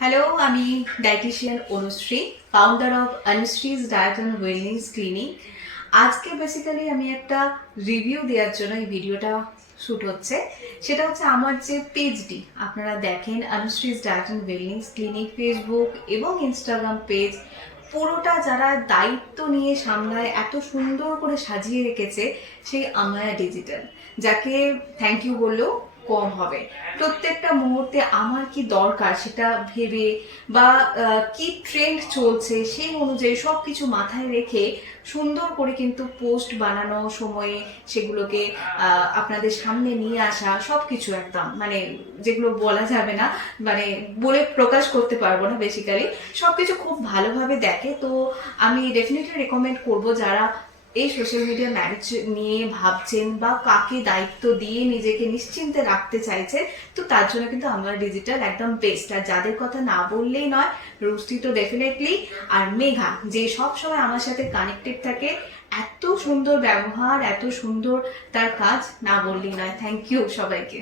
Hello, আমি dietician Anushree, founder of Anushree's diet and wellness clinic. আজকে basically আমি একটা রিভিউ দেওয়ার জন্য এই ভিডিওটা শ্যুট হচ্ছে। সেটা হচ্ছে আমার যে পেজটি আপনারা দেখেন, Anushree's diet and wellness clinic, Facebook এবং ইনস্টাগ্রাম পেজ, পুরোটা যারা দায়িত্ব নিয়ে সামলায়, এত সুন্দর করে সাজিয়ে রেখেছে সেই আমায়া ডিজিটাল, যাকে থ্যাংক ইউ বললেও কম হবে। প্রত্যেকটা মুহূর্তে আমার কি দরকার সেটা ভেবে বা কি ট্রেন্ড চলছে সেই অনুযায়ী সব কিছু মাথায় রেখে সুন্দর করে কিন্তু পোস্ট বানানো, সময়ে সেগুলোকে আপনাদের সামনে নিয়ে আসা, সব কিছু একদম মানে যেগুলো বলা যাবে না, মানে বলে প্রকাশ করতে পারবো না, বেসিক্যালি সব কিছু খুব ভালোভাবে দেখে। তো আমি ডেফিনেটলি রেকমেন্ড করব যারা এই সোশ্যাল মিডিয়া ম্যানেজ নিয়ে ভাবছেন বা কাকে দায়িত্ব দিয়ে নিজেকে নিশ্চিন্তে রাখতে চাইছেন, তো তার জন্য কিন্তু আমার ডিজিটাল একদম বেস্ট। আর যাদের কথা না বললেই নয়, রুষ্টি তো ডেফিনেটলি, আর মেঘা যে সব সময় আমার সাথে কানেক্টেড থাকে, এত সুন্দর ব্যবহার, এত সুন্দর তার কাজ, না বললেই নয়। থ্যাংক ইউ সবাইকে।